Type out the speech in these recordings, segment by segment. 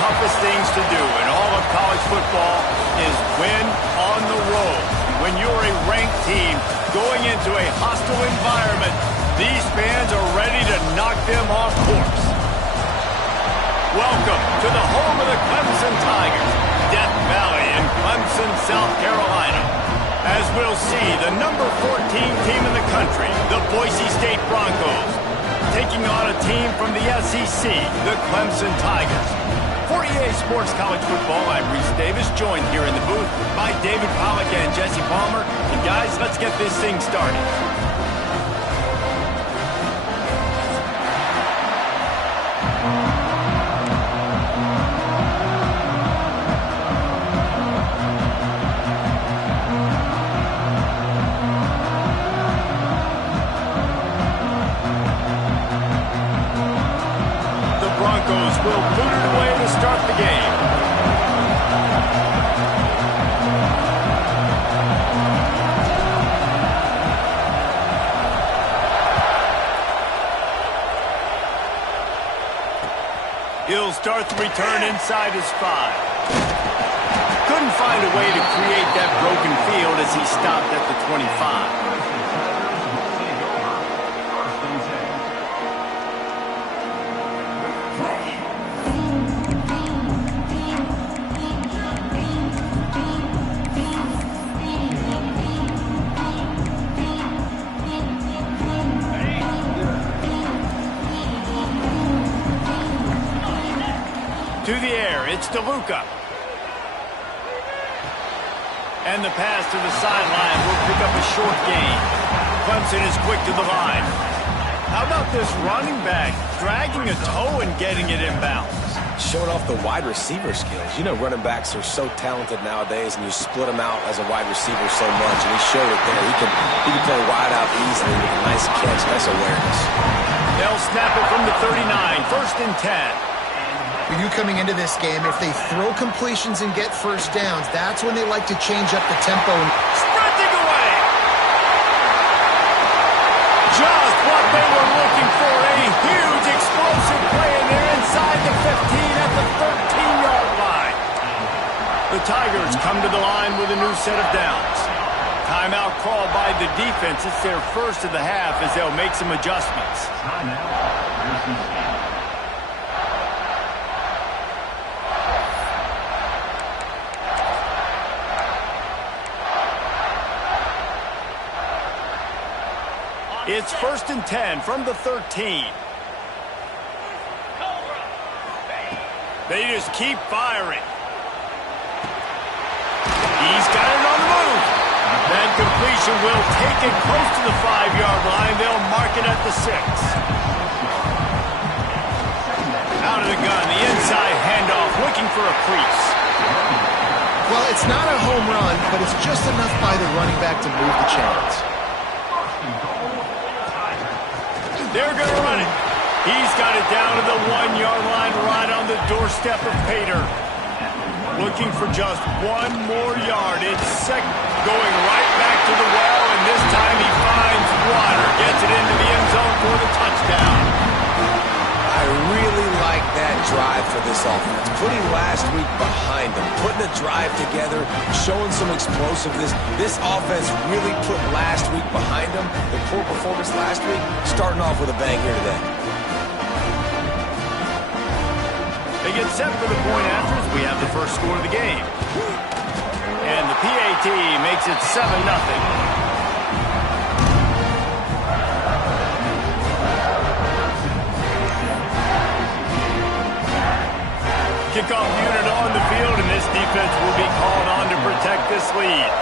toughest things to do in all of college football is win on the road. When you're a ranked team going into a hostile environment, these fans are ready to knock them off course. Welcome to the home of the Clemson Tigers, Death Valley in Clemson, South Carolina. As we'll see, the number 14 team in the country, the Boise State Broncos, taking on a team from the SEC, the Clemson Tigers. For EA Sports College Football, I'm Reese Davis, joined here in the booth by David Pollack and Jesse Palmer. And guys, let's get this thing started. Will boot it away to start the game. He'll start the return inside his 5. Couldn't find a way to create that broken field as he stopped at the 25. To the air, it's DeLuca. And the pass to the sideline will pick up a short gain. Clemson is quick to the line. How about this running back dragging a toe and getting it inbounds? Showing off the wide receiver skills. You know, running backs are so talented nowadays, and you split them out as a wide receiver so much, and he showed it there. He can play wide out easily with a nice catch, nice awareness. They'll snap it from the 39, 1st and 10. For you coming into this game, if they throw completions and get first downs, that's when they like to change up the tempo. Sprinting away! Just what they were looking for, a huge explosive play, and they're inside the 15 at the 13-yard line. The Tigers come to the line with a new set of downs. Timeout called by the defense. It's their first of the half as they'll make some adjustments. It's 1st and 10 from the 13. They just keep firing. He's got it on the move. That completion will take it close to the 5-yard line. They'll mark it at the 6. Out of the gun, the inside handoff, looking for a crease. Well, it's not a home run, but it's just enough by the running back to move the chains. They're going to run it. He's got it down to the 1-yard line right on the doorstep of Pater. Looking for just one more yard. It's second, going right back to the well, and this time he finds water. Gets it into the end zone for the touchdown. I really like that drive for this offense. Putting last week behind them, putting a drive together, showing some explosiveness. This offense really put last week behind them. The poor performance last week, starting off with a bang here today. They get set for the point after as we have the first score of the game. And the PAT makes it 7-0. Kickoff unit on the field, and this defense will be called on to protect this lead.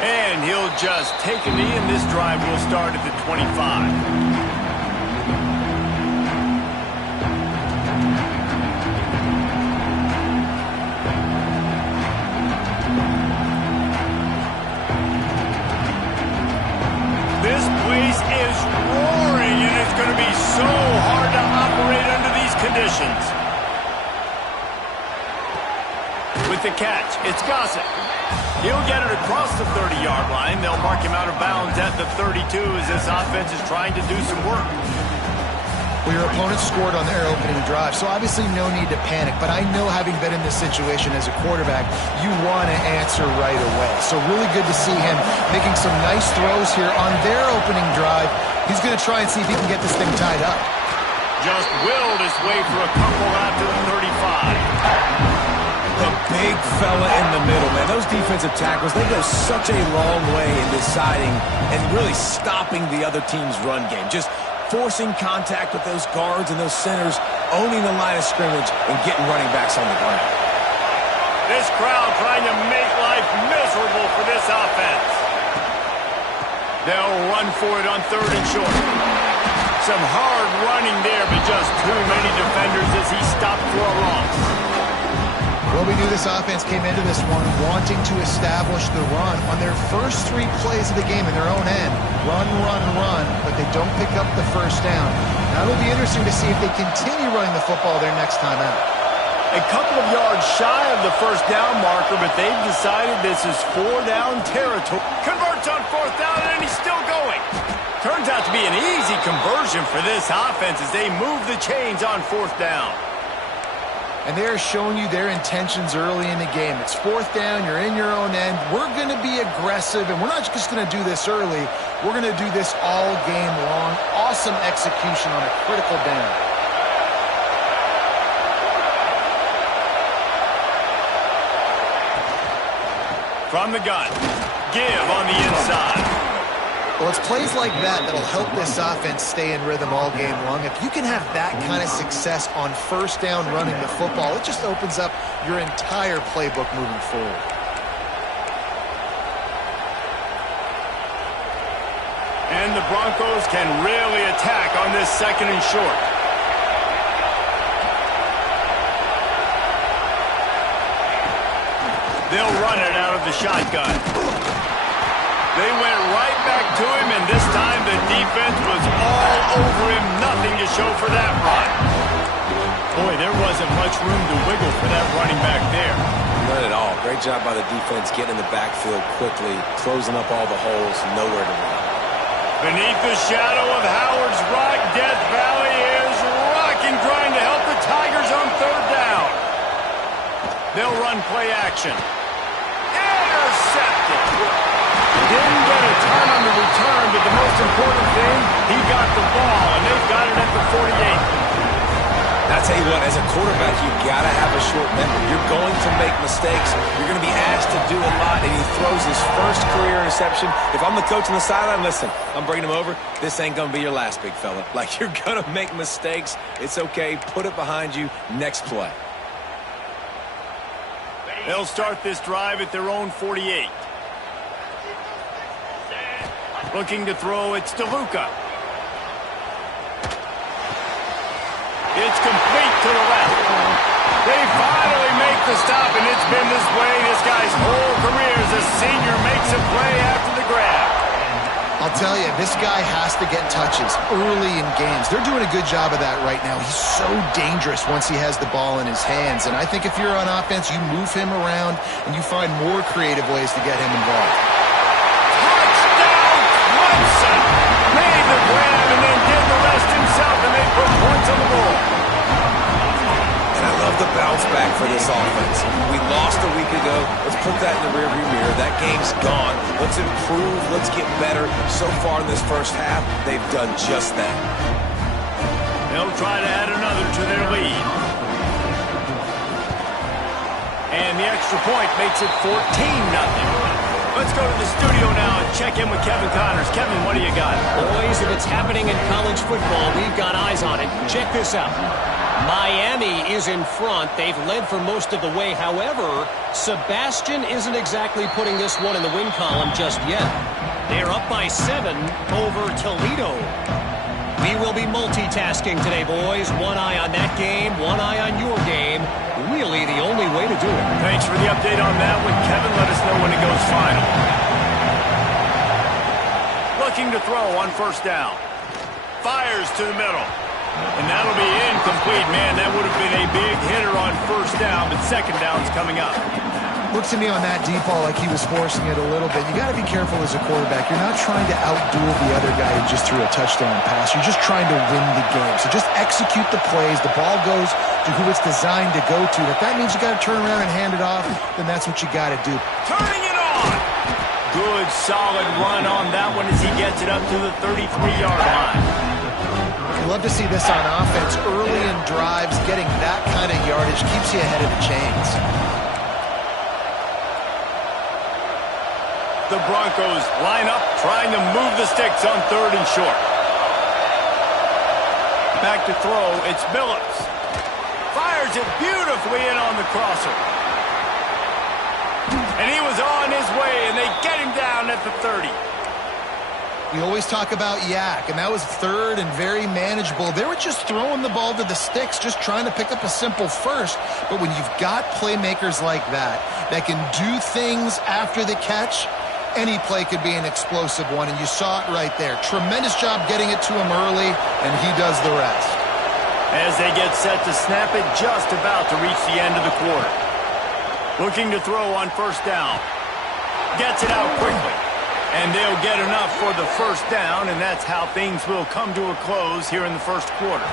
And he'll just take a knee, and this drive will start at the 25. This place is roaring, and it's going to be so hard to operate under these conditions. With the catch. It's Gossett. He'll get it across the 30-yard line. They'll mark him out of bounds at the 32 as this offense is trying to do some work. Well, your opponent scored on their opening drive, so obviously no need to panic. But I know, having been in this situation as a quarterback, you want to answer right away. So really good to see him making some nice throws here on their opening drive. He's going to try and see if he can get this thing tied up. Just willed his way for a couple out to the 35. The big fella in the middle, man. Those defensive tackles, they go such a long way in deciding and really stopping the other team's run game. Just forcing contact with those guards and those centers, owning the line of scrimmage, and getting running backs on the ground. This crowd trying to make life miserable for this offense. They'll run for it on 3rd and short. Some hard running there, but just too many defenders as he stopped for a loss. Well, we knew this offense came into this one wanting to establish the run on their first 3 plays of the game in their own end. Run, run, run, but they don't pick up the first down. Now it'll be interesting to see if they continue running the football their next time out. A couple of yards shy of the first down marker, but they've decided this is 4-down territory. Converts on 4th down, and he's still going. Turns out to be an easy conversion for this offense as they move the chains on 4th down. And they're showing you their intentions early in the game. It's 4th down, you're in your own end. We're going to be aggressive, and we're not just going to do this early. We're going to do this all game long. Awesome execution on a critical down. From the gun, give on the inside. Well, it's plays like that that'll help this offense stay in rhythm all game long. If you can have that kind of success on 1st down running the football, it just opens up your entire playbook moving forward. And the Broncos can really attack on this 2nd and short. They'll run it out of the shotgun. They went right back to him, and this time the defense was all over him. Nothing to show for that run. Boy, there wasn't much room to wiggle for that running back there. Not at all. Great job by the defense getting in the backfield quickly, closing up all the holes, nowhere to run. Beneath the shadow of Howard's Rock, Death Valley is rocking, trying to help the Tigers on 3rd down. They'll run play action. Intercepted. Didn't get a ton on the return, but the most important thing, he got the ball, and they've got it at the 48. I tell you what, as a quarterback, you've got to have a short memory. You're going to make mistakes. You're going to be asked to do a lot, and he throws his first career interception. If I'm the coach on the sideline, listen, I'm bringing him over. This ain't going to be your last, big fella. Like, you're going to make mistakes. It's okay. Put it behind you. Next play. They'll start this drive at their own 48. Looking to throw, it's DeLuca. It's complete to the left. They finally make the stop, and it's been this way this guy's whole career as a senior makes a play after the grab. I'll tell you, this guy has to get touches early in games. They're doing a good job of that right now. He's so dangerous once he has the ball in his hands. And I think if you're on offense, you move him around and you find more creative ways to get him involved. Touchdown, Clemson! Made the grab and then did the rest himself, and they put points on the board. And I love the bounce back for this offense. We lost a week ago. Let's put that in the rearview mirror. That game's gone. Let's improve. Let's get better. So far in this first half, they've done just that. They'll try to add another to their lead. And the extra point makes it 14-0. Let's go to the studio now and check in with Kevin Connors. Kevin, what do you got? Boys, if it's happening in college football, we've got eyes on it. Check this out. Miami is in front. They've led for most of the way. However, Sebastian isn't exactly putting this one in the win column just yet. They're up by 7 over Toledo. We will be multitasking today, boys. One eye on that game, one eye on your game. Really the only way to do it. Thanks for the update on that one, Kevin. Let us know when it goes final. Looking to throw on 1st down. Fires to the middle. And that'll be incomplete, man. That would have been a big hitter on 1st down, but 2nd down's coming up. Looked to me on that deep ball like he was forcing it a little bit. You got to be careful as a quarterback. You're not trying to outduel the other guy who just threw a touchdown pass. You're just trying to win the game. So just execute the plays. The ball goes to who it's designed to go to. If that means you got to turn around and hand it off, then that's what you got to do. Turning it on. Good, solid run on that one as he gets it up to the 33-yard line. You love to see this on offense. Early in drives, getting that kind of yardage keeps you ahead of the chains. The Broncos line up, trying to move the sticks on 3rd and short. Back to throw, it's Billups. Fires it beautifully in on the crosser. And he was on his way, and they get him down at the 30. We always talk about yak, and that was 3rd and very manageable. They were just throwing the ball to the sticks, just trying to pick up a simple first. But when you've got playmakers like that can do things after the catch, any play could be an explosive one, and you saw it right there. Tremendous job getting it to him early, and he does the rest. As they get set to snap it, just about to reach the end of the quarter. Looking to throw on 1st down. Gets it out quickly. And they'll get enough for the 1st down, and that's how things will come to a close here in the 1st quarter.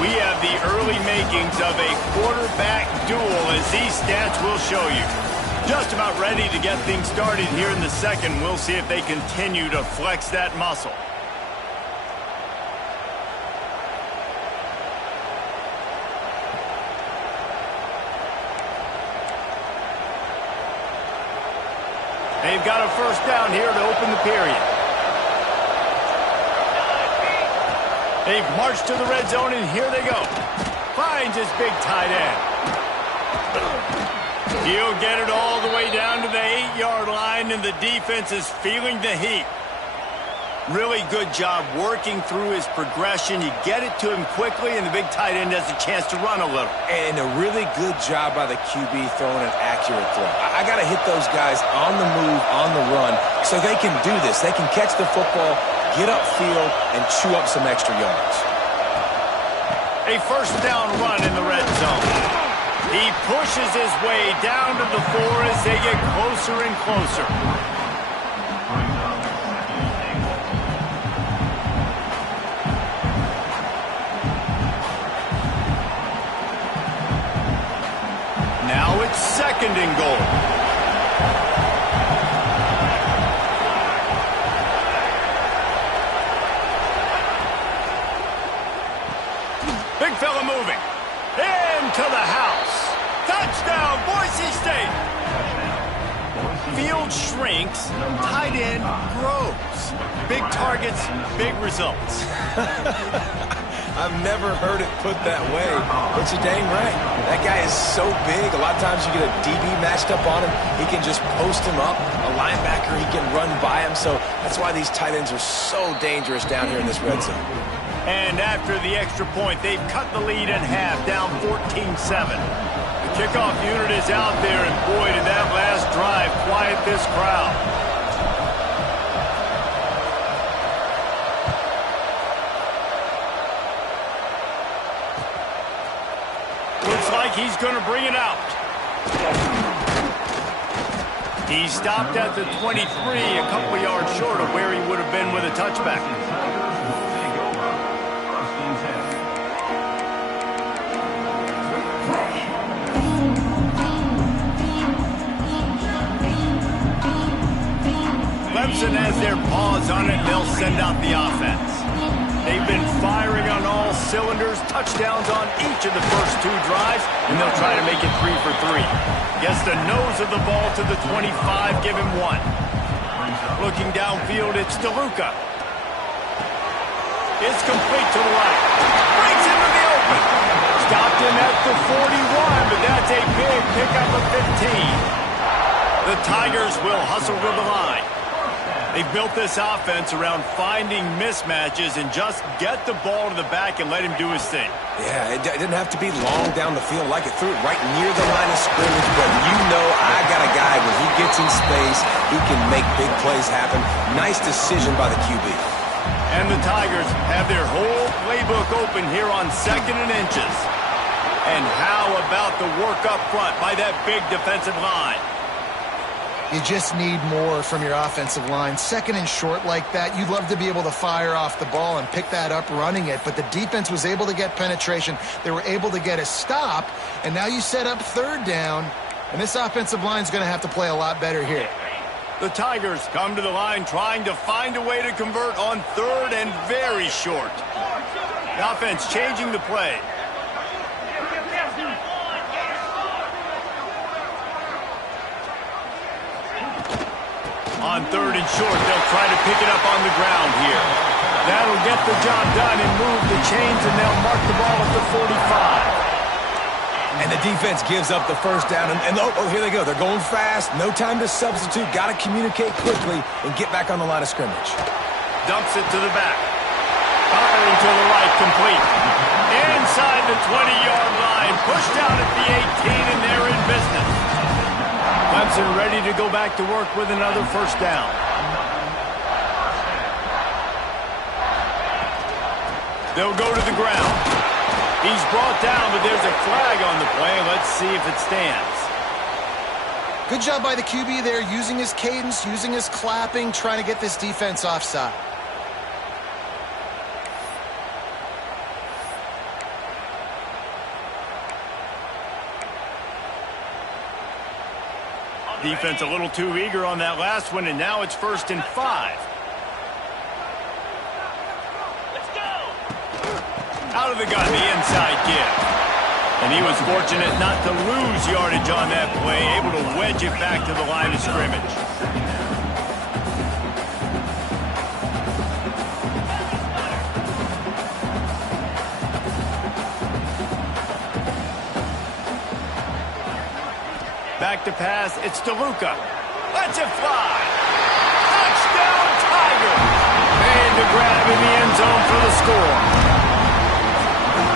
We have the early makings of a quarterback duel, as these stats will show you. Just about ready to get things started here in the 2nd. We'll see if they continue to flex that muscle. They've got a 1st down here to open the period. They've marched to the red zone, and here they go. Finds his big tight end. He'll get it all the way down to the 8-yard line, and the defense is feeling the heat. Really good job working through his progression. You get it to him quickly, and the big tight end has a chance to run a little. And a really good job by the QB throwing an accurate throw. I got to hit those guys on the move, on the run, so they can do this. They can catch the football, get upfield, and chew up some extra yards. A 1st down run in the red zone. He pushes his way down to the 4 as they get closer and closer. Now it's 2nd and goal. Big fella moving. Into the house. Touchdown, Boise State. Field shrinks, tight end grows. Big targets, big results. I've never heard it put that way, but you're dang right. That guy is so big. A lot of times you get a DB matched up on him. He can just post him up. A linebacker, he can run by him. So that's why these tight ends are so dangerous down here in this red zone. And after the extra point, they've cut the lead in half, down 14-7. The kickoff unit is out there, and boy, did that last drive quiet this crowd. Looks like he's going to bring it out. He stopped at the 23, a couple yards short of where he would have been with a touchback. Clemson has their paws on it. They'll send out the offense. They've been firing on all cylinders, touchdowns on each of the first 2 drives, and they'll try to make it 3 for 3. Gets the nose of the ball to the 25, give him 1. Looking downfield, it's DeLuca. It's complete to the right. Breaks into the open. Stopped him at the 41, but that's a big pickup of 15. The Tigers will hustle to the line. They've built this offense around finding mismatches and just get the ball to the back and let him do his thing. Yeah, it didn't have to be long down the field. Like it threw it right near the line of scrimmage, but you know I got a guy when he gets in space, he can make big plays happen. Nice decision by the QB. And the Tigers have their whole playbook open here on 2nd and inches. And how about the work up front by that big defensive line? You just need more from your offensive line. Second and short like that, you'd love to be able to fire off the ball and pick that up running it, but the defense was able to get penetration. They were able to get a stop, and now you set up third down, and this offensive line is going to have to play a lot better here. The Tigers come to the line trying to find a way to convert on third and very short. The offense changing the play. On third and short, they'll try to pick it up on the ground here. That'll get the job done and move the chains, and they'll mark the ball at the 45. And the defense gives up the first down. And oh, here they go. They're going fast. No time to substitute. Got to communicate quickly and get back on the line of scrimmage. Dumps it to the back. Firing to the right, complete. Inside the 20-yard line. Pushed out at the 18, and they're in business. Clemson ready to go back to work with another first down. They'll go to the ground. He's brought down, but there's a flag on the play. Let's see if it stands. Good job by the QB there, using his cadence, using his clapping, trying to get this defense offside. Defense a little too eager on that last one, and now it's 1st and 5. Let's go! Out of the gun, the inside give. And he was fortunate not to lose yardage on that play, able to wedge it back to the line of scrimmage. Back to pass, it's DeLuca. Lets it fly. Touchdown, Tigers! Made the grab in the end zone for the score.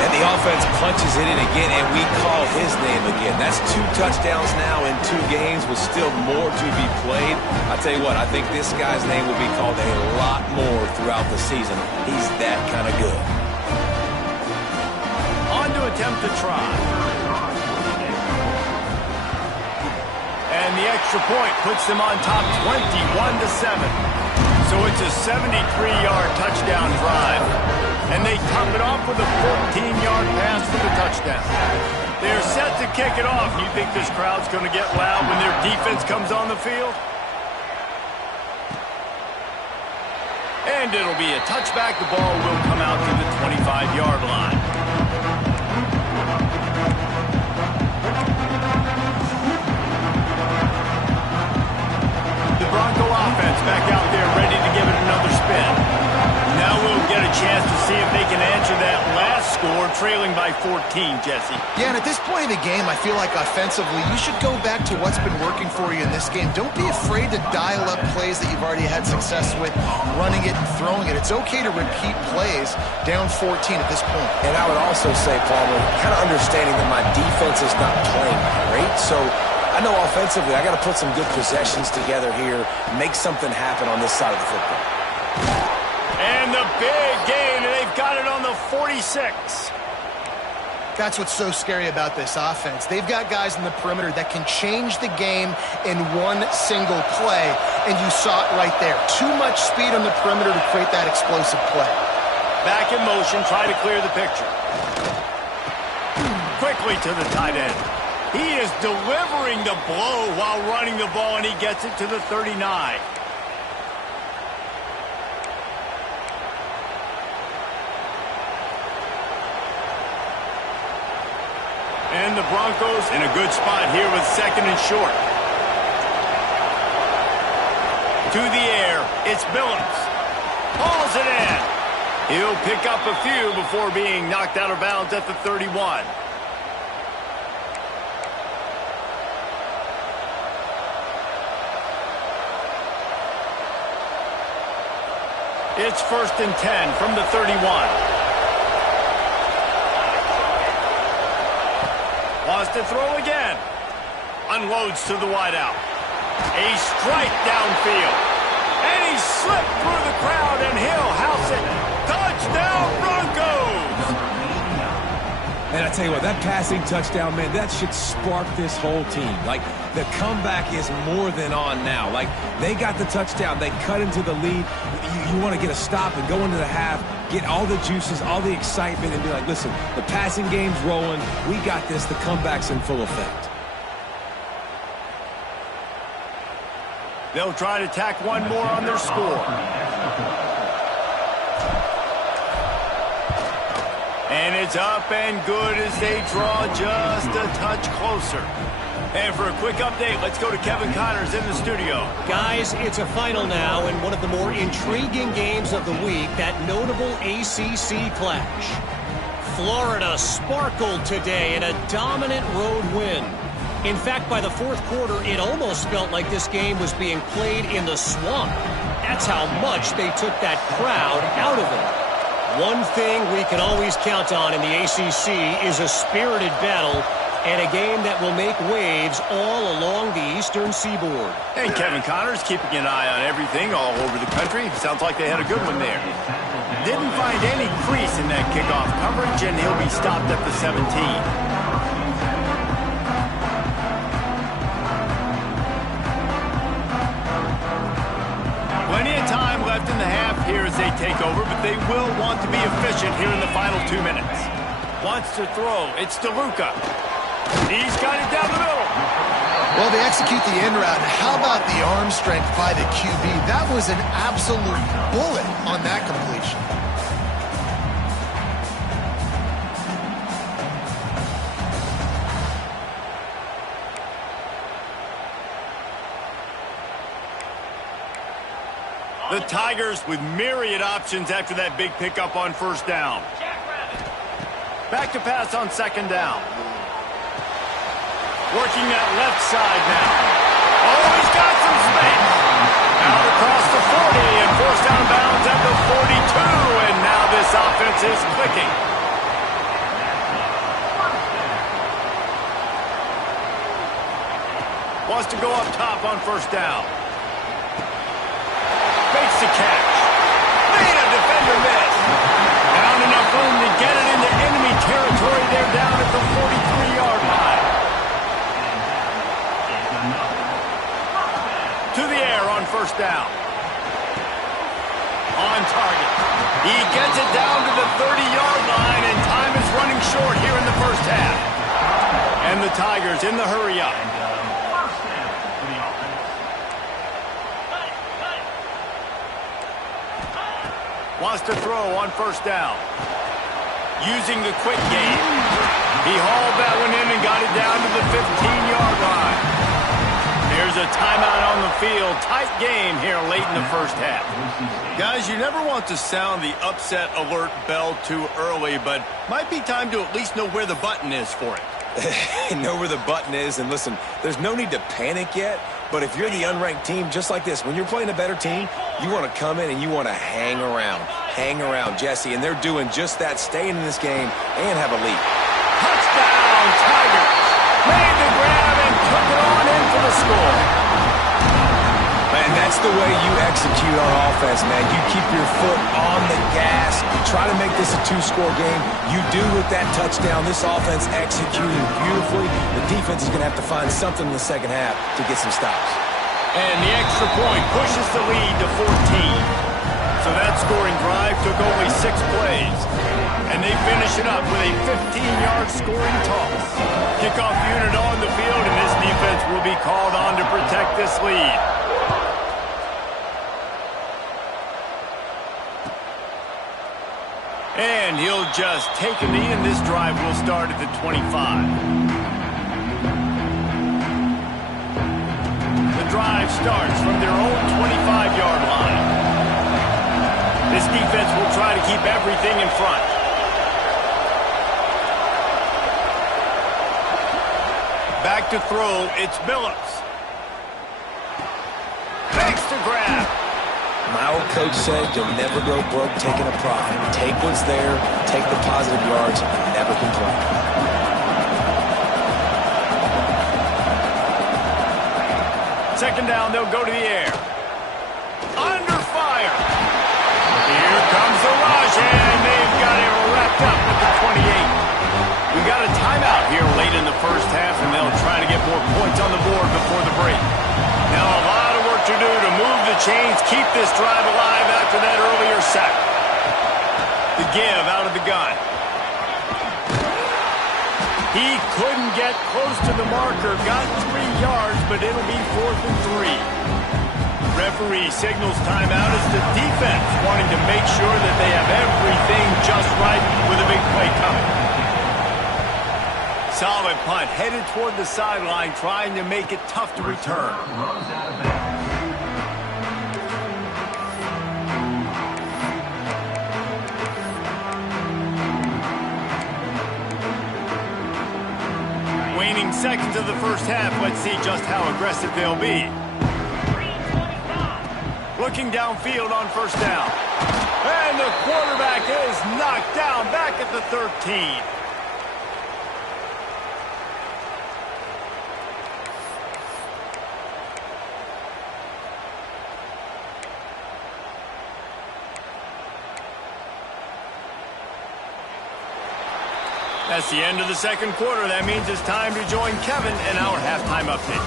And the offense punches it in again, and we call his name again. That's 2 touchdowns now in 2 games with still more to be played. I tell you what, I think this guy's name will be called a lot more throughout the season. He's that kind of good. On to attempt to try. And the extra point puts them on top 21-7. So it's a 73-yard touchdown drive. And they top it off with a 14-yard pass for the touchdown. They're set to kick it off. You think this crowd's going to get loud when their defense comes on the field? And it'll be a touchback. The ball will come out to the 25-yard line. The Bronco offense back out there ready to give it another spin. Now we'll get a chance to see if they can answer that last score, trailing by 14, Jesse. Yeah, and at this point in the game, I feel like offensively, you should go back to what's been working for you in this game. Don't be afraid to dial up plays that you've already had success with, running it and throwing it. It's okay to repeat plays down 14 at this point. And I would also say, Palmer, kind of understanding that my defense is not playing great, so I know offensively I got to put some good possessions together here, make something happen on this side of the football. And the big gain, and they've got it on the 46. That's what's so scary about this offense. They've got guys in the perimeter that can change the game in one single play, and you saw it right there. Too much speed on the perimeter to create that explosive play. Back in motion, try to clear the picture. Quickly to the tight end. He is delivering the blow while running the ball, and he gets it to the 39. And the Broncos in a good spot here with 2nd and short. To the air, it's Billings. Hauls it in. He'll pick up a few before being knocked out of bounds at the 31. It's 1st and 10 from the 31. Wants to throw again. Unloads to the wideout. A strike downfield. And he slipped through the crowd, and he'll house it. Touchdown, Broncos! And I tell you what, that passing touchdown, man, that should spark this whole team. Like, the comeback is more than on now. Like, they got the touchdown. They cut into the lead. You want to get a stop and go into the half, get all the juices, all the excitement, and be like, listen, the passing game's rolling. We got this. The comeback's in full effect. They'll try to tack one more on their score. And it's up and good as they draw just a touch closer. And for a quick update, let's go to Kevin Connors in the studio. Guys, it's a final now in one of the more intriguing games of the week, that notable ACC clash. Florida sparkled today in a dominant road win. In fact, by the fourth quarter, it almost felt like this game was being played in the swamp. That's how much they took that crowd out of it. One thing we can always count on in the ACC is a spirited battle and a game that will make waves all along the Eastern Seaboard. Hey, Kevin Connors keeping an eye on everything all over the country. Sounds like they had a good one there. Didn't find any crease in that kickoff coverage, and he'll be stopped at the 17. Plenty of time left in the half here as they take over, but they will want to be efficient here in the final 2 minutes. Wants to throw. It's DeLuca. He's got it down the middle. Well, they execute the end route. How about the arm strength by the QB? That was an absolute bullet on that completion. The Tigers with myriad options after that big pickup on first down. Back to pass on second down. Working that left side now. Oh, he's got some space. Out across the 40 and forced out of bounds at the 42. And now this offense is clicking. Wants to go up top on first down. Fakes the catch. Made a defender miss. Not enough room to get it into enemy territory. They're down at the 43-yard line. To the air on first down. On target. He gets it down to the 30-yard line, and time is running short here in the first half. And the Tigers in the hurry up. Wants to throw on first down. Using the quick game. He hauled that one in and got it down to the 15-yard line. There's a timeout on the field. Tight game here late in the first half. Guys, you never want to sound the upset alert bell too early, but might be time to at least know where the button is for it. Know where the button is, and listen, there's no need to panic yet, but if you're the unranked team, just like this, when you're playing a better team, you want to come in and you want to hang around. Hang around, Jesse, and they're doing just that, staying in this game and have a lead. Touchdown, Tigers! Made the grab and took it on in for the score. And that's the way you execute on offense, man. You keep your foot on the gas. You try to make this a two-score game. You do with that touchdown. This offense executing beautifully. The defense is going to have to find something in the second half to get some stops. And the extra point pushes the lead to 14. So that scoring drive took only 6 plays. And they finish it up with a 15-yard scoring toss. Kickoff unit on the field, and this defense will be called on to protect this lead. And he'll just take a knee, and this drive will start at the 25. The drive starts from their own 25-yard line. This defense will try to keep everything in front. Back to throw, it's Billups. Fakes to grab. My old coach said you'll never go broke taking a profit. Take what's there, take the positive yards, and never complain. Second down, they'll go to the air. Under fire. Here comes the rush, and they've got it wrapped up with the 28. We got a late in the first half, and they'll try to get more points on the board before the break. Now a lot of work to do to move the chains, keep this drive alive after that earlier sack. The give out of the gun. He couldn't get close to the marker, got 3 yards, but it'll be 4th and 3. Referee signals timeout as the defense wanting to make sure that they have everything just right with a big play coming. Solid punt, headed toward the sideline, trying to make it tough to return. Waning seconds of the first half. Let's see just how aggressive they'll be. Looking downfield on first down. And the quarterback is knocked down back at the 13. That's the end of the second quarter. That means it's time to join Kevin in our halftime update.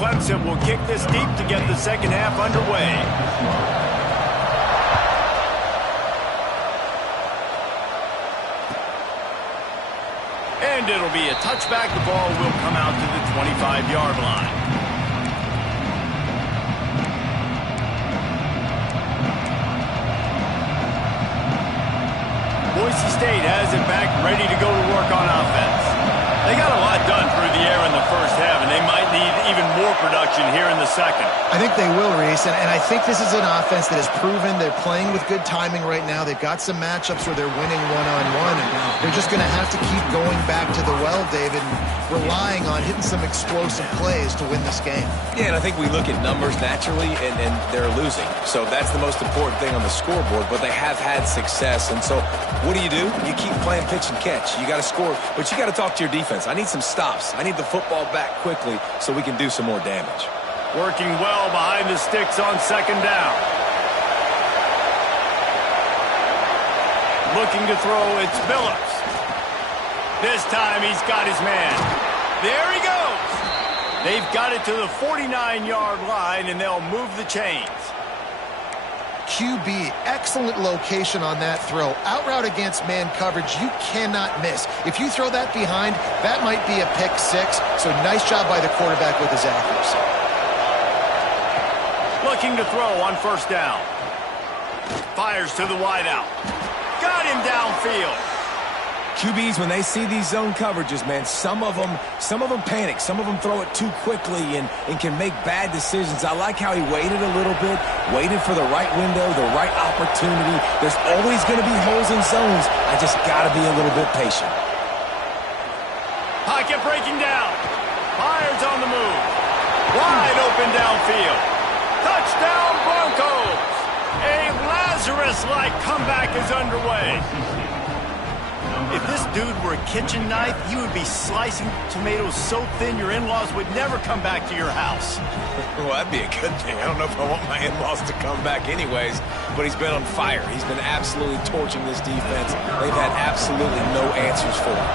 Clemson will kick this deep to get the second half underway. And it'll be a touchback. The ball will come out to the 25-yard line. Boise State has it back, ready to go to work on offense. They got a lot done through the air in the first half, and they might need even more production here in the second. I think they will, Reese, and I think this is an offense that has proven they're playing with good timing right now. They've got some matchups where they're winning one-on-one, and they're just going to have to keep going back to the well, David, and relying on hitting some explosive plays to win this game. Yeah, and I think we look at numbers naturally, and they're losing. So that's the most important thing on the scoreboard, but they have had success. And so what do? You keep playing pitch and catch. You got to score, but you got to talk to your defense. I need some stops. I need the football back quickly so we can do some more damage. Working well behind the sticks on second down. Looking to throw, it's Phillips. This time he's got his man. There he goes. They've got it to the 49-yard line, and they'll move the chains. QB, excellent location on that throw. Out route against man coverage, you cannot miss. If you throw that behind, that might be a pick six. So nice job by the quarterback with his accuracy. Looking to throw on first down. Fires to the wideout. Got him downfield. QBs, when they see these zone coverages, man, some of them panic. Some of them throw it too quickly and can make bad decisions. I like how he waited a little bit, waited for the right window, the right opportunity. There's always going to be holes in zones. I just got to be a little bit patient. Pocket breaking down. Fires on the move. Wide open downfield. Touchdown Broncos. A Lazarus-like comeback is underway. If this dude were a kitchen knife, he would be slicing tomatoes so thin your in-laws would never come back to your house. Well, that'd be a good thing. I don't know if I want my in-laws to come back anyways, but he's been on fire. He's been absolutely torching this defense. They've had absolutely no answers for him.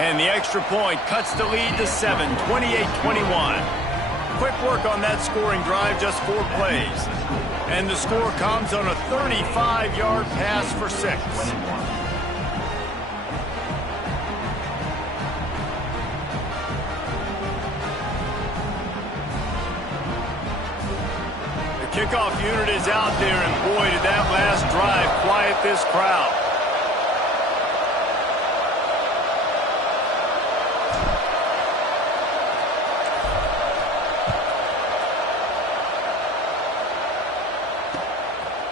And the extra point cuts the lead to 7, 28-21. Quick work on that scoring drive, just 4 plays. And the score comes on a 35-yard pass for 6. The kickoff unit is out there, and boy, did that last drive quiet this crowd.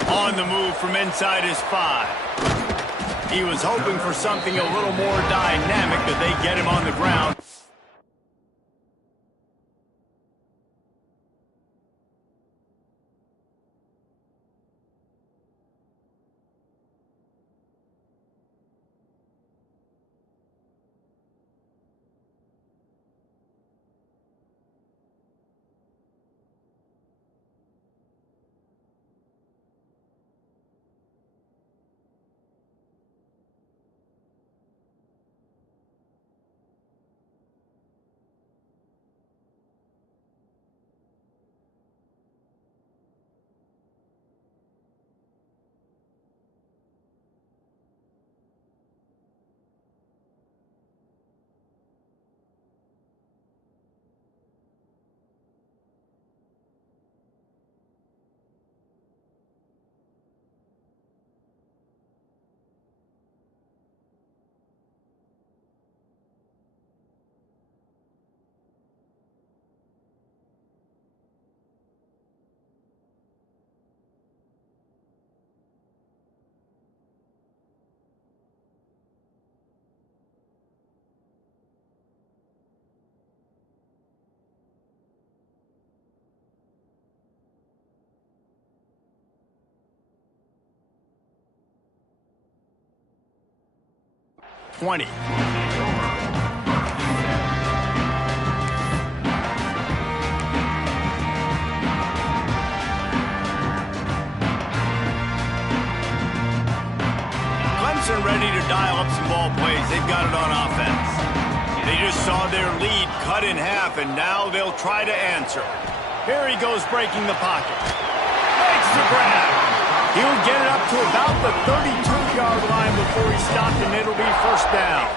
On the move from inside his 5. He was hoping for something a little more dynamic, but they get him on the ground. 20. Clemson ready to dial up some ball plays. They've got it on offense. They just saw their lead cut in half, and now they'll try to answer. Here he goes breaking the pocket. Makes the grab. He'll get it up to about the 32-yard line before he stopped, and it'll be first down.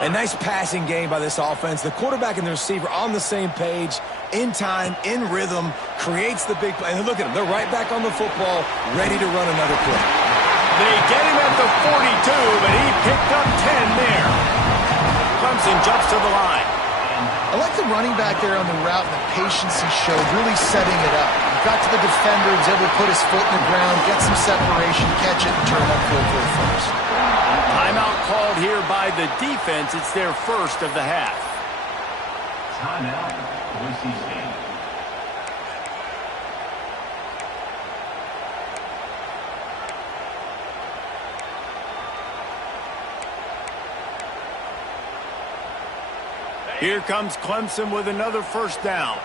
A nice passing game by this offense. The quarterback and the receiver on the same page, in time, in rhythm, creates the big play. And look at them. They're right back on the football, ready to run another play. They get him at the 42, but he picked up 10 there. Clemson jumps to the line. I like the running back there on the route and the patience he showed, really setting it up. He got to the defender, was able to put his foot in the ground, get some separation, catch it, and turn it upfield for the first. Timeout called here by the defense. It's their first of the half. Timeout, Boise State. Here comes Clemson with another first down.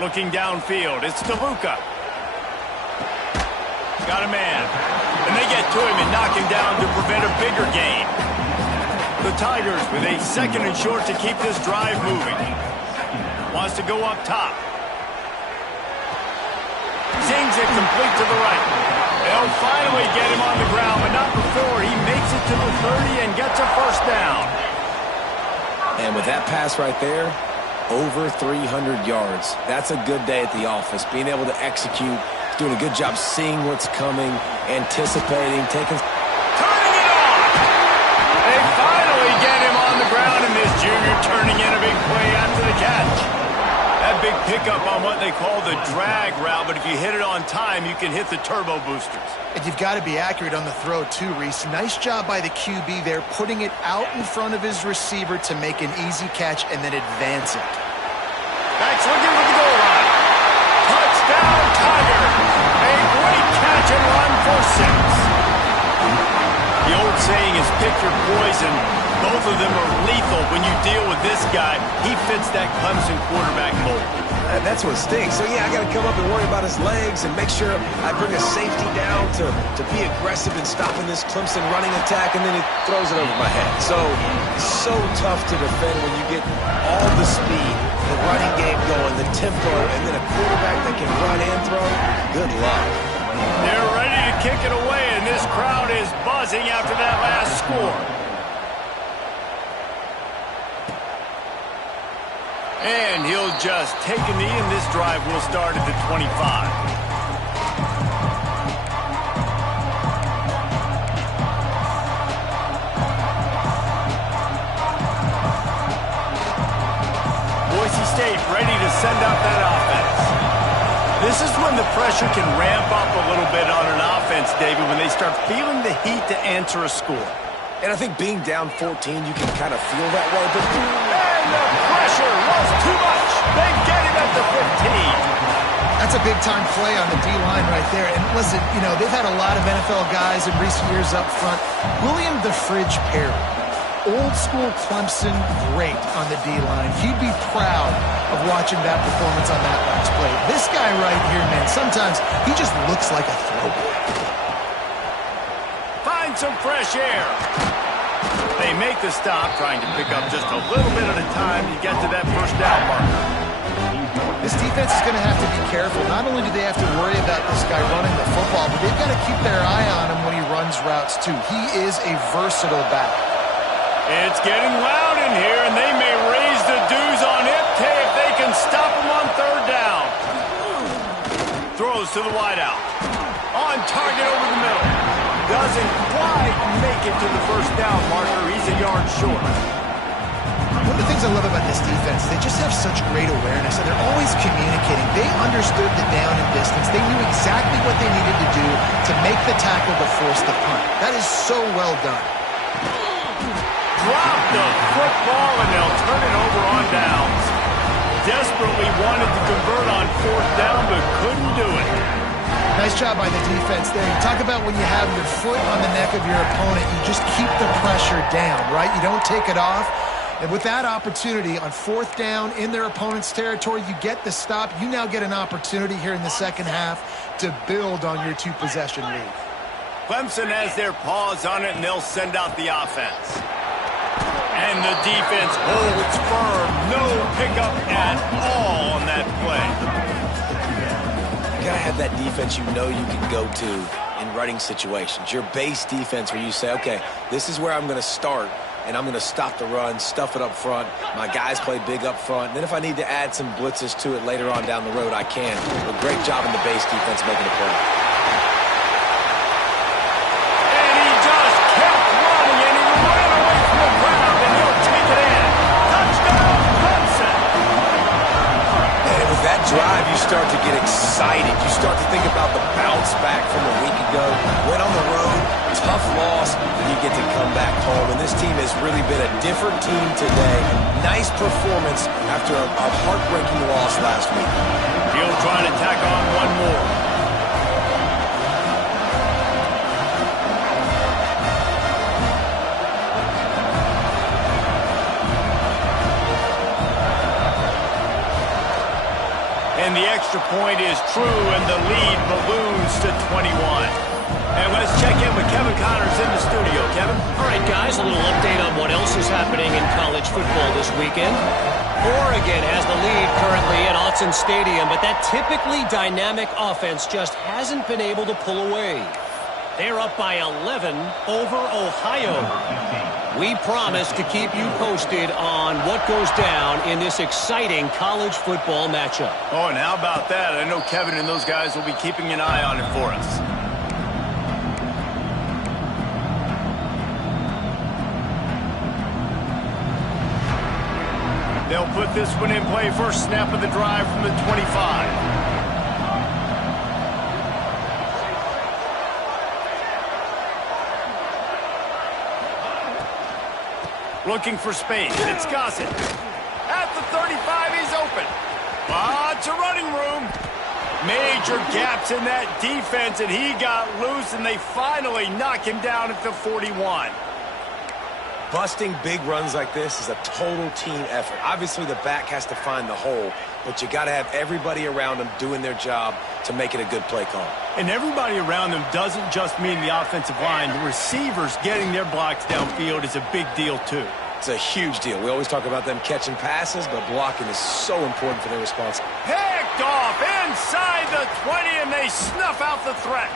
Looking downfield, it's DeLuca. Got a man. And they get to him and knock him down to prevent a bigger gain. The Tigers with a second and short to keep this drive moving. Wants to go up top. Zings it complete to the right. They'll finally get him on the ground, but not before he makes it to the 30 and gets a first down. And with that pass right there, over 300 yards. That's a good day at the office. Being able to execute, doing a good job seeing what's coming, anticipating, taking... Turning it on! They finally get him on the ground, and this junior turning in a big play after the catch. That big pickup on what they call the drag route, but if you hit it on time, you can hit the turbo boosters. And you've got to be accurate on the throw, too, Reese. Nice job by the QB there, putting it out in front of his receiver to make an easy catch and then advance it. Max looking for the goal line. Touchdown, Tigers! A great catch and run for 6. The old saying is pick your poison. Both of them are lethal when you deal with this guy. He fits that Clemson quarterback mold. That's what stinks. So, yeah, I got to come up and worry about his legs and make sure I bring a safety down to be aggressive in stopping this Clemson running attack, and then he throws it over my head. So tough to defend when you get all the speed, the running game going, the tempo, and then a quarterback that can run and throw. Good luck. They're ready to kick it away, and this crowd is buzzing after that last score. And he'll just take a knee, and this drive will start at the 25. Boise State ready to send out that offense. This is when the pressure can ramp up a little bit on an offense, David, when they start feeling the heat to answer a score. And I think being down 14, you can kind of feel that way, but... And the pressure was too much. They get him at the 15. That's a big-time play on the D-line right there. And listen, you know, they've had a lot of NFL guys in recent years up front. William the Fridge Perry, old-school Clemson great on the D-line. He'd be proud of watching that performance on that last play. This guy right here, man, sometimes he just looks like a throwback. Find some fresh air. They make the stop, trying to pick up just a little bit at a time to get to that first down marker. This defense is going to have to be careful. Not only do they have to worry about this guy running the football, but they've got to keep their eye on him when he runs routes, too. He is a versatile back. It's getting loud in here, and they may raise the dues on Ipte if they can stop him on third down. Throws to the wideout. On target over the middle. Doesn't quite make it to the first down marker. He's a yard short. One of the things I love about this defense, they just have such great awareness, and they're always communicating. They understood the down and distance. They knew exactly what they needed to do to make the tackle to force the punt. That is so well done. Drop the football, and they'll turn it over on downs. Desperately wanted to convert on fourth down, but couldn't do it. Nice job by the defense there. You talk about when you have your foot on the neck of your opponent, you just keep the pressure down, right? You don't take it off. And with that opportunity on 4th down in their opponent's territory, you get the stop. You now get an opportunity here in the second half to build on your 2-possession lead. Clemson has their paws on it, and they'll send out the offense. And the defense holds firm. No pickup at all on that play. You gotta have that defense you know you can go to in running situations. Your base defense where you say, okay, this is where I'm going to start, and I'm going to stop the run, stuff it up front. My guys play big up front. And then if I need to add some blitzes to it later on down the road, I can. But great job in the base defense making a play. And he just kept running, and he ran away from the crowd, and he'll take it in. Touchdown, Clemson. And with that drive, you start to get excited. You start to think about the bounce back from a week ago. Went on the road, tough loss, and you get to come back home. And this team has really been a different team today. Nice performance after a heartbreaking loss last week. He'll try to tack on one more. And the extra point is true, and the lead balloons to 21. And let's check in with Kevin Connors in the studio. Kevin? All right, guys, a little update on what else is happening in college football this weekend. Oregon has the lead currently at Autzen Stadium, but that typically dynamic offense just hasn't been able to pull away. They're up by 11 over Ohio. We promise to keep you posted on what goes down in this exciting college football matchup. Oh, and how about that? I know Kevin and those guys will be keeping an eye on it for us. They'll put this one in play. First snap of the drive from the 25. Looking for space. It's Gossett. At the 35, he's open. Lots of running room. Major gaps in that defense, and he got loose, and they finally knock him down at the 41. Busting big runs like this is a total team effort. Obviously, the back has to find the hole, but you got to have everybody around them doing their job to make it a good play call. And everybody around them doesn't just mean the offensive line. The receivers getting their blocks downfield is a big deal, too. It's a huge deal. We always talk about them catching passes, but blocking is so important for their response. Picked off inside the 20, and they snuff out the threat.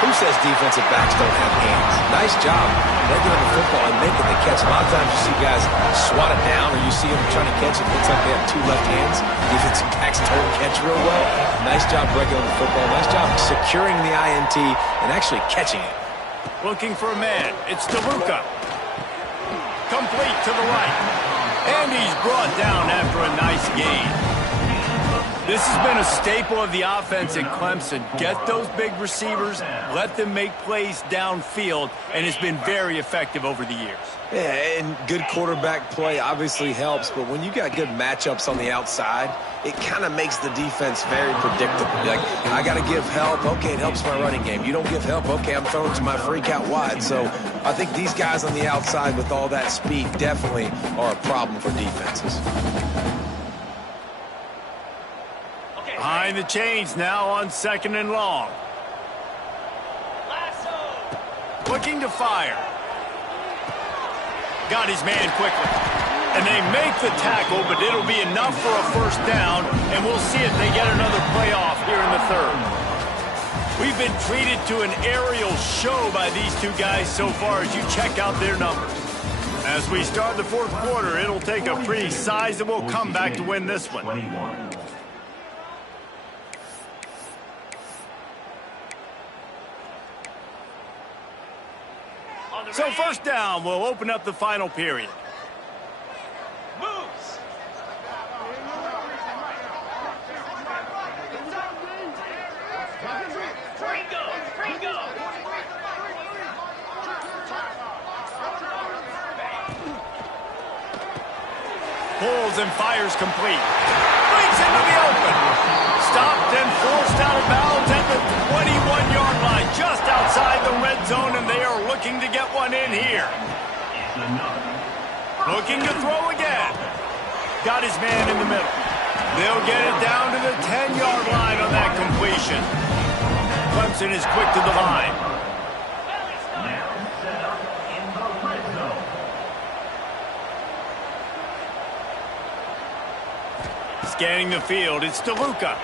Who says defensive backs don't have hands? Nice job breaking up the football and making the catch. A lot of times you see guys swat it down, or you see them trying to catch it. It looks like they have 2 left hands. Defensive backs don't catch real well. Nice job breaking up the football. Nice job securing the INT and actually catching it. Looking for a man. It's DeLuca. Complete to the right. And he's brought down after a nice gain. This has been a staple of the offense at Clemson. Get those big receivers, let them make plays downfield, and it's been very effective over the years. Yeah, and good quarterback play obviously helps, but when you got good matchups on the outside, it kind of makes the defense very predictable. Like, I got to give help. Okay, it helps my running game. You don't give help. Okay, I'm throwing to my freak out wide. So I think these guys on the outside with all that speed definitely are a problem for defenses. Behind the chains now on 2nd and long. Looking to fire. Got his man quickly. And they make the tackle, but it'll be enough for a first down, and we'll see if they get another playoff here in the 3rd. We've been treated to an aerial show by these two guys so far as you check out their numbers. As we start the 4th quarter, it'll take a pretty sizable comeback to win this one. So first down will open up the final period. Moves. Pulls and fires complete. swings into the open. Stopped and forced out of bounds at the 21-yard line, just outside the red zone, and they are looking to get one in here. Looking to throw again. Got his man in the middle. They'll get it down to the 10-yard line on that completion. Clemson is quick to the line. Scanning the field, it's DeLuca.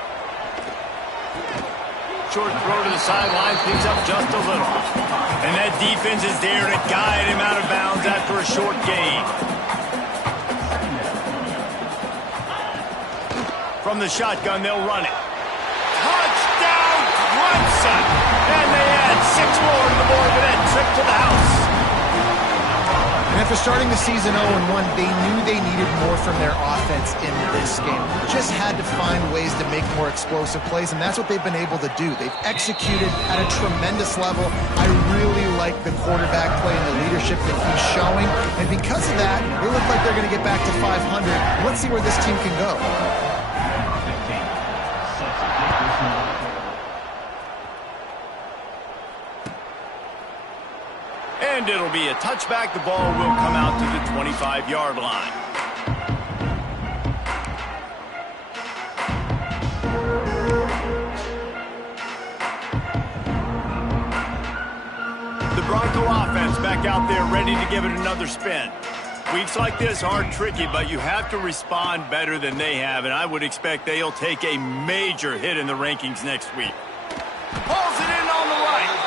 Short throw to the sideline, picks up just a little. And that defense is there to guide him out of bounds after a short gain. From the shotgun, they'll run it. Touchdown, Clemson! And they add 6 more to the board with that trip to the house. And after starting the season 0-1, they knew they needed more from their offense in this game. Just had to find ways to make more explosive plays, and that's what they've been able to do. They've executed at a tremendous level. I really like the quarterback play and the leadership that he's showing, and because of that, they look like they're going to get back to 500. Let's see where this team can go. And it'll be a touchback. The ball will come out to the 25-yard line. The Bronco offense back out there ready to give it another spin. Weeks like this aren't tricky, but you have to respond better than they have, and I would expect they'll take a major hit in the rankings next week. Pulls it in on the right.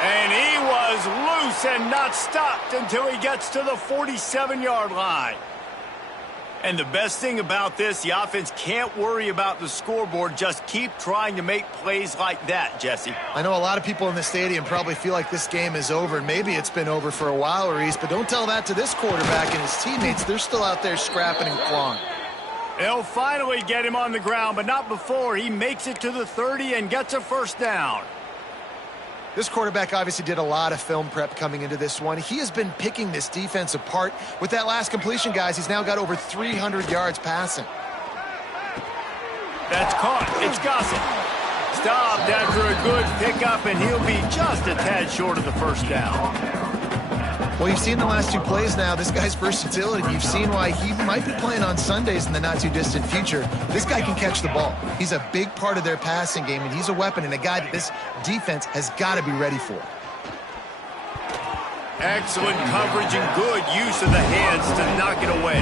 And he was loose and not stopped until he gets to the 47-yard line. And the best thing about this, the offense can't worry about the scoreboard. Just keep trying to make plays like that, Jesse. I know a lot of people in the stadium probably feel like this game is over. Maybe it's been over for a while, Reese, but don't tell that to this quarterback and his teammates. They're still out there scrapping and clawing. They'll finally get him on the ground, but not before he makes it to the 30 and gets a first down. This quarterback obviously did a lot of film prep coming into this one. He has been picking this defense apart. With that last completion, guys, he's now got over 300 yards passing. That's caught. It's Gossett. Stopped after a good pickup, and he'll be just a tad short of the first down. Well, you've seen the last 2 plays now. This guy's versatility. You've seen why he might be playing on Sundays in the not-too-distant future. This guy can catch the ball. He's a big part of their passing game, and he's a weapon and a guy that this defense has got to be ready for. Excellent coverage and good use of the hands to knock it away.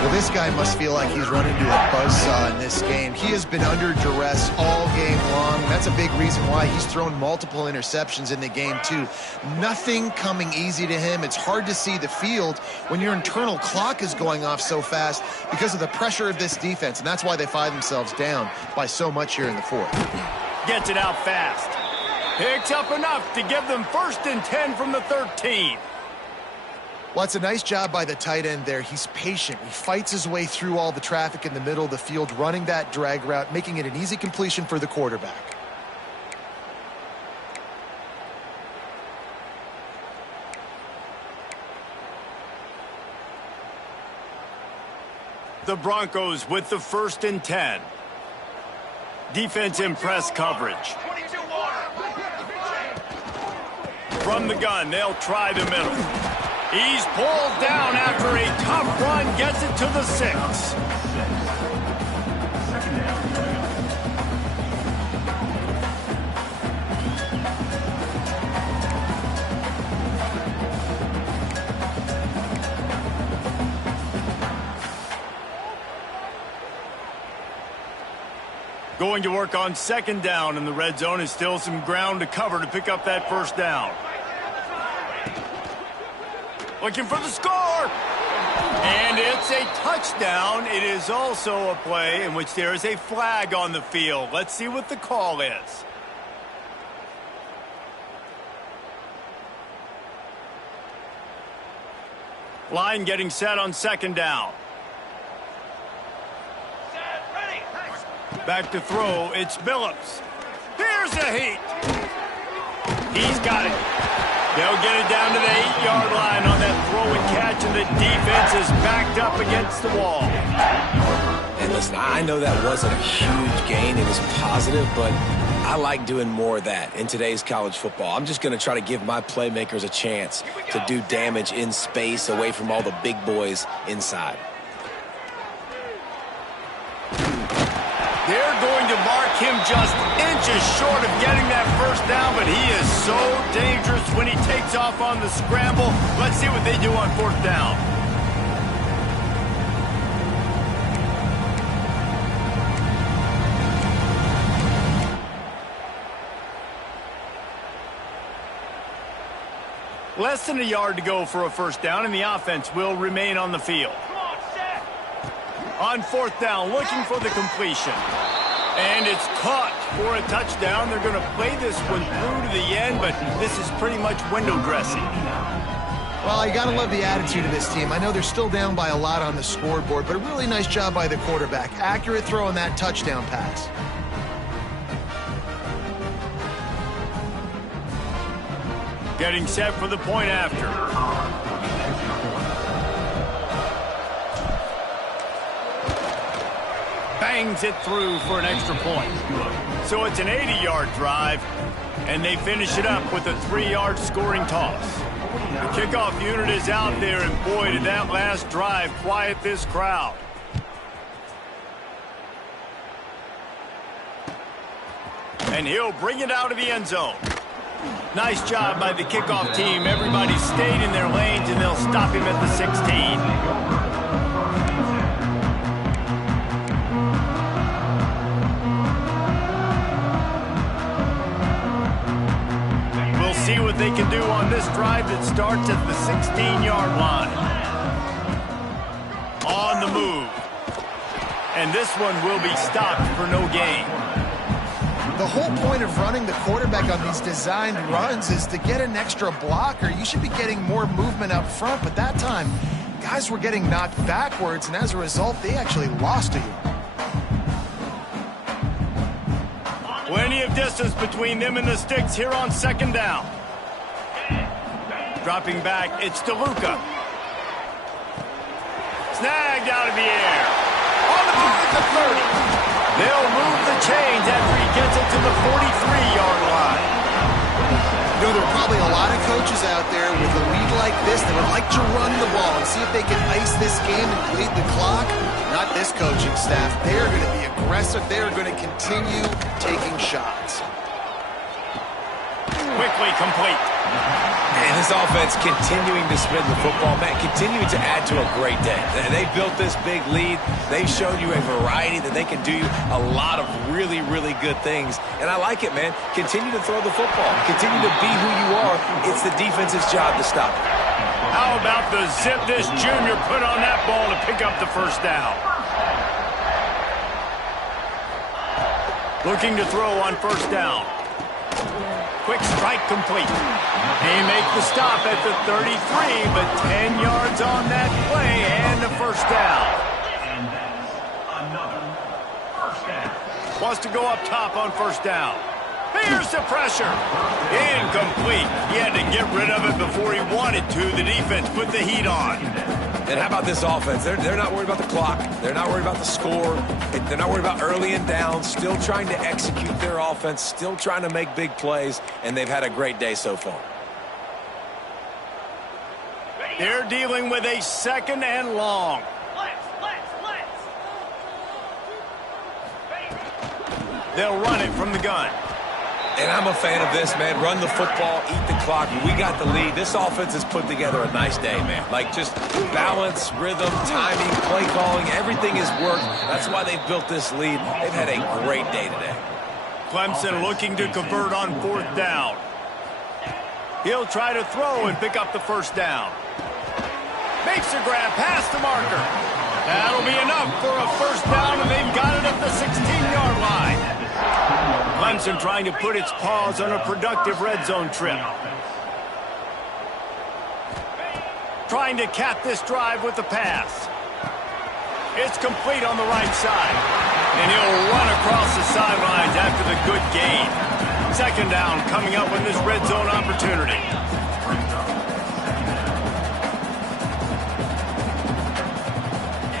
Well, this guy must feel like he's run into a buzzsaw in this game. He has been under duress all game long. That's a big reason why he's thrown multiple interceptions in the game, too. Nothing coming easy to him. It's hard to see the field when your internal clock is going off so fast because of the pressure of this defense, and that's why they find themselves down by so much here in the 4th. Gets it out fast. Picks up enough to give them 1st and 10 from the 13. Well, it's a nice job by the tight end there. He's patient. He fights his way through all the traffic in the middle of the field, running that drag route, making it an easy completion for the quarterback. The Broncos with the 1st and 10. Defense in press coverage. From the gun, they'll try the middle. He's pulled down after a tough run, gets it to the 6. Going to work on 2nd down in the red zone, is still some ground to cover to pick up that 1st down. Looking for the score. And it's a touchdown. It is also a play in which there is a flag on the field. Let's see what the call is. Line getting set on 2nd down. Back to throw, it's Billups. Here's a heat. He's got it. They'll get it down to the 8-yard line on that throw and catch, and the defense is backed up against the wall. And listen, I know that wasn't a huge gain. It was positive, but I like doing more of that in today's college football. I'm just going to try to give my playmakers a chance to do damage in space away from all the big boys inside. They're going to mark him just inches short of getting that first down, but he is so dangerous when he takes off on the scramble. Let's see what they do on fourth down. Less than a yard to go for a first down, and the offense will remain on the field. On fourth down, looking for the completion. And it's caught for a touchdown. They're going to play this one through to the end, but this is pretty much window dressing. Well, you got to love the attitude of this team. I know they're still down by a lot on the scoreboard, but a really nice job by the quarterback. Accurate throw on that touchdown pass. Getting set for the point after. Bangs it through for an extra point. So it's an 80-yard drive, and they finish it up with a 3-yard scoring toss. The kickoff unit is out there, and boy, did that last drive quiet this crowd. And he'll bring it out of the end zone. Nice job by the kickoff team. Everybody stayed in their lanes, and they'll stop him at the 16. See what they can do on this drive that starts at the 16-yard line. On the move. And this one will be stopped for no gain. The whole point of running the quarterback on these designed runs is to get an extra blocker. You should be getting more movement up front, but that time, guys were getting knocked backwards, and as a result, they actually lost to you. Plenty of distance between them and the sticks here on second down. Dropping back, it's DeLuca. Snagged out of the air. On the move at the 30. They'll move the chains after he gets it to the 43-yard line. You know, there are probably a lot of coaches out there with a lead like this that would like to run the ball and see if they can ice this game and bleed the clock. Not this coaching staff. They are going to be aggressive. They are going to continue taking shots. Quickly complete. And this offense continuing to spin the football, Matt, continuing to add to a great day. They built this big lead. They've shown you a variety that they can do a lot of really, really good things. And I like it, man. Continue to throw the football. Continue to be who you are. It's the defense's job to stop it. How about the zip this junior put on that ball to pick up the first down? Looking to throw on first down. Quick strike complete. They make the stop at the 33, but 10 yards on that play and a first down. And that's another first down. Wants to go up top on first down. Here's the pressure. Incomplete. He had to get rid of it before he wanted to. The defense put the heat on. And how about this offense? They're not worried about the clock. They're not worried about the score. They're not worried about early and down. Still trying to execute their offense. Still trying to make big plays. And they've had a great day so far. They're dealing with a second and long. They'll run it from the gun. And I'm a fan of this, man. Run the football, eat the clock. We got the lead. This offense has put together a nice day, man. Like, just balance, rhythm, timing, play calling, everything has worked. That's why they've built this lead. They've had a great day today. Clemson looking to convert on fourth down. He'll try to throw and pick up the first down. Makes a grab past the marker. That'll be enough for a first down, and they've got it at the 16-yard line. Clemson trying to put its paws on a productive red zone trip. Trying to cap this drive with the pass. It's complete on the right side. And he'll run across the sidelines after the good gain. Second down coming up with this red zone opportunity.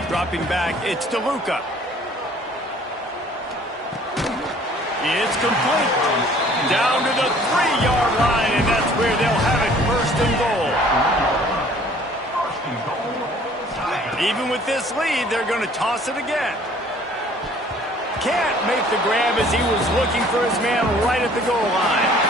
Dropping back, it's DeLuca. It's complete. Down to the 3-yard line, and that's where they'll have it, first and goal. Even with this lead, they're going to toss it again. Can't make the grab as he was looking for his man right at the goal line.